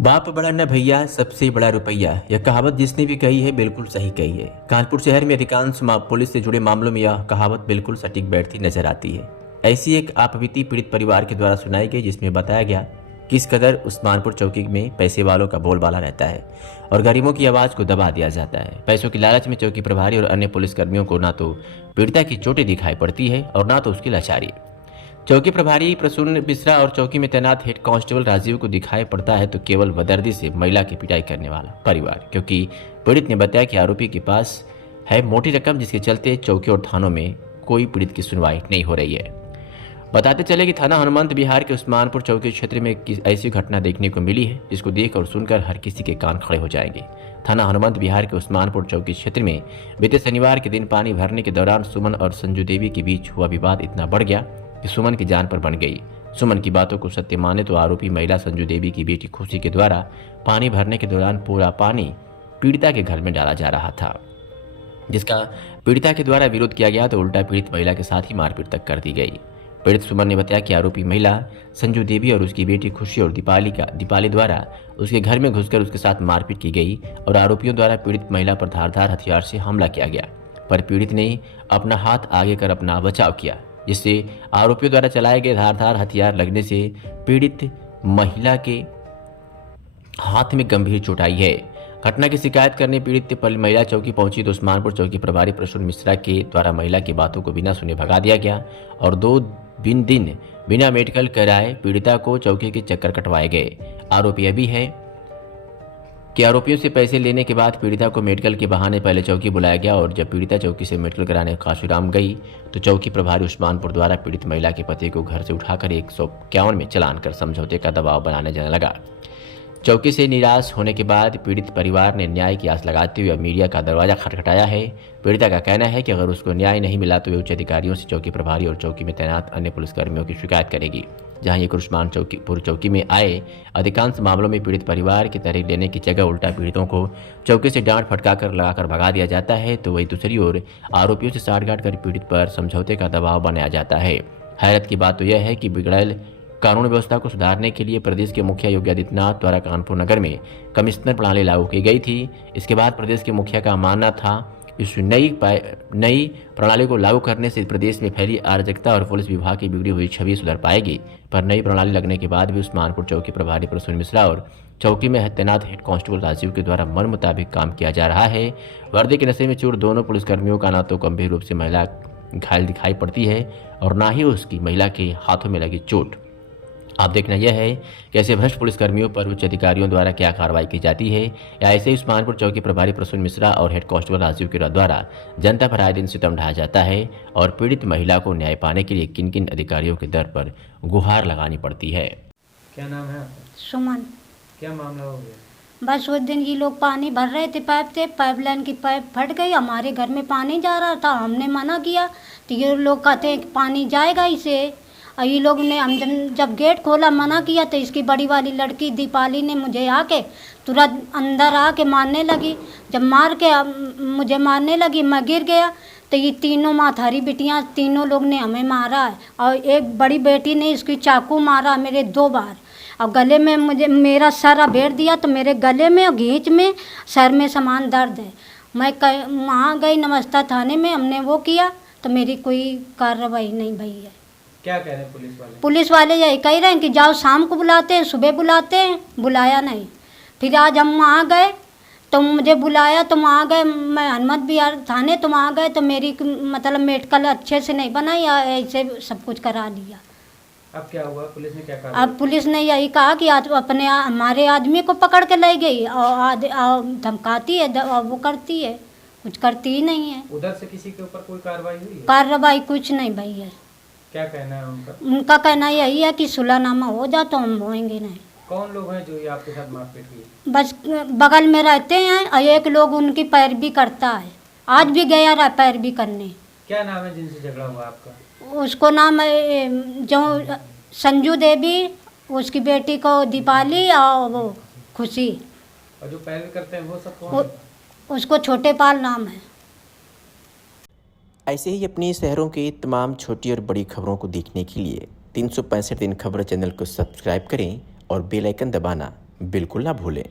बाप बड़ा न भैया सबसे बड़ा रुपया, यह कहावत जिसने भी कही है बिल्कुल सही कही है। कानपुर शहर में अधिकांश पुलिस से जुड़े मामलों में यह कहावत बिल्कुल सटीक बैठती नजर आती है। ऐसी एक आपबीती पीड़ित परिवार के द्वारा सुनाई गई, जिसमें बताया गया किस कदर उस्मानपुर चौकी में पैसे वालों का बोलबाला रहता है और गरीबों की आवाज़ को दबा दिया जाता है। पैसों की लालच में चौकी प्रभारी और अन्य पुलिसकर्मियों को ना तो पीड़िता की चोटें दिखाई पड़ती है और ना तो उसकी लाचारी। चौकी प्रभारी प्रसून मिश्रा और चौकी में तैनात हेड कांस्टेबल राजीव को दिखाई पड़ता है तो केवल बदर्दी से महिला की पिटाई करने वाला परिवार, क्योंकि पीड़ित ने बताया कि आरोपी के पास है मोटी रकम, जिसके चलते चौकी और थानों में कोई पीड़ित की सुनवाई नहीं हो रही है। बताते चले कि थाना हनुमंत बिहार के उस्मानपुर चौकी क्षेत्र में एक ऐसी घटना देखने को मिली है जिसको देख और सुनकर हर किसी के कान खड़े हो जाएंगे। थाना हनुमंत बिहार के उस्मानपुर चौकी क्षेत्र में बीते शनिवार के दिन पानी भरने के दौरान सुमन और संजू देवी के बीच हुआ विवाद इतना बढ़ गया कि सुमन की जान पर बन गई। सुमन की बातों को सत्य माने तो आरोपी महिला संजू देवी की बेटी खुशी के द्वारा पानी भरने के दौरान पूरा पानी पीड़िता के घर में डाला जा रहा था, जिसका पीड़िता के द्वारा विरोध किया गया तो उल्टा पीड़ित महिला के साथ ही मारपीट तक कर दी गई। पीड़ित सुमन ने बताया कि आरोपी महिला संजू देवी और उसकी बेटी खुशी और दीपाली द्वारा उसके घर में घुसकर उसके साथ मारपीट की गई और आरोपियों द्वारा पीड़ित महिला पर धारदार हथियार से हमला किया गया, पर पीड़ित ने अपना हाथ आगे कर अपना बचाव किया, जिससे आरोपियों द्वारा चलाए गए धारदार हथियार लगने से पीड़ित महिला के हाथ में गंभीर चोट आई है। घटना की शिकायत करने पीड़ित महिला चौकी पहुंची तो उस्मानपुर चौकी प्रभारी प्रसून मिश्रा के द्वारा महिला की बातों को बिना सुने भगा दिया गया और 2 दिन बिना मेडिकल कराए पीड़िता को चौकी के चक्कर कटवाए गए। आरोप यह भी है कि आरोपियों से पैसे लेने के बाद पीड़िता को मेडिकल के बहाने पहले चौकी बुलाया गया और जब पीड़िता चौकी से मेडिकल कराने काशीराम गई तो चौकी प्रभारी उस्मानपुर द्वारा पीड़ित महिला के पति को घर से उठाकर 151 में चालान कर समझौते का दबाव बनाने जाने लगा। चौकी से निराश होने के बाद पीड़ित परिवार ने न्याय की आस लगाते हुए मीडिया का दरवाजा खटखटाया है। पीड़िता का कहना है कि अगर उसको न्याय नहीं मिला तो वे उच्च अधिकारियों से चौकी प्रभारी और चौकी में तैनात अन्य पुलिसकर्मियों की शिकायत करेगी। जहां ये उस्मानपुर चौकी में आए अधिकांश मामलों में पीड़ित परिवार की तरह लेने की जगह उल्टा पीड़ितों को चौकी से डांट फटकार लगाकर भगा दिया जाता है, तो वही दूसरी ओर आरोपियों से साठगांठ कर पीड़ित पर समझौते का दबाव बनाया जाता है। हैरत की बात तो यह है कि बिगड़ैल कानून व्यवस्था को सुधारने के लिए प्रदेश के मुखिया योगी आदित्यनाथ द्वारा कानपुर नगर में कमिश्नर प्रणाली लागू की गई थी। इसके बाद प्रदेश के मुखिया का मानना था इस नई प्रणाली को लागू करने से प्रदेश में फैली अराजकता और पुलिस विभाग की बिगड़ी हुई छवि सुधर पाएगी, पर नई प्रणाली लगने के बाद भी उस्मानपुर चौकी प्रभारी प्रसून मिश्रा और चौकी में तैनात हेड कांस्टेबल राजीव के द्वारा मन मुताबिक काम किया जा रहा है। वर्दी के नशे में चूर दोनों पुलिसकर्मियों का ना तो गंभीर रूप से महिला घायल दिखाई पड़ती है और ना ही उसकी महिला के हाथों में लगी चोट। अब देखना यह है कि ऐसे भ्रष्ट पुलिसकर्मियों पर उच्च अधिकारियों द्वारा क्या कार्रवाई की जाती है या ऐसे ही उस्मानपुर चौकी प्रभारी प्रसून मिश्रा और हेड कांस्टेबल राजीव के द्वारा जनता पर आए दिन सितम ढाया जाता है और पीड़ित महिला को न्याय पाने के लिए किन किन अधिकारियों के दर पर गुहार लगानी पड़ती है। क्या नाम है? सुमन। क्या मामला हो गया? बस उस दिन ये लोग पानी भर रहे थे, पाइपलाइन की पाइप फट गई, हमारे घर में पानी जा रहा था, हमने मना किया तो ये लोग कहते हैं कि पानी जाएगा इसे। और ये लोग ने हम जब गेट खोला मना किया तो इसकी बड़ी वाली लड़की दीपाली ने मुझे आके तुरंत अंदर आके मारने लगी। जब मार के मुझे मारने लगी मैं गिर गया तो ये तीनों माथारी बिटियाँ तीनों लोग ने हमें मारा है और एक बड़ी बेटी ने इसकी चाकू मारा मेरे 2 बार और गले में मुझे मेरा सर अभेड़ दिया तो मेरे गले में और घींच में सर में समान दर्द है। मैं वहाँ गई नमस्ता थाने में, हमने वो किया तो मेरी कोई कार्रवाई नहीं भई है। क्या कह रहे हैं पुलिस वाले? पुलिस वाले यही कह रहे हैं कि जाओ शाम को बुलाते हैं, सुबह बुलाते हैं, बुलाया नहीं। फिर आज हम वहाँ गए तो मुझे बुलाया तो वहाँ गए, मैं हनुमत बिहार थाने तो वहाँ गए तो मेरी मतलब मेडिकल अच्छे से नहीं बनाई, ऐसे सब कुछ करा लिया। अब क्या हुआ? पुलिस ने क्या कहा? अब पुलिस ने यही कहा कि आज अपने हमारे आदमी को पकड़ के ले गई और धमकाती है और वो करती है, कुछ करती ही नहीं है। उधर से किसी के ऊपर कोई कार्रवाई हुई है? कार्रवाई कुछ नहीं भई है। क्या कहना है उनका? उनका कहना यही है कि सुलहनामा हो जा तो हम होएंगे नहीं। कौन लोग हैं जो ये आपके साथ मारपीट की? बस बगल में रहते हैं और एक लोग उनकी पैरवी करता है, आज भी गया रहा पैरवी करने। क्या नाम है जिनसे झगड़ा हुआ आपका? उसको नाम है जो संजू देवी, उसकी बेटी को दीपाली और वो खुशी। और जो पैरवी करते हैं वो सब कौन है? उसको छोटे पाल नाम है। ऐसे ही अपने शहरों के तमाम छोटी और बड़ी खबरों को देखने के लिए 365 दिन खबर चैनल को सब्सक्राइब करें और बेल आइकन दबाना बिल्कुल ना भूलें।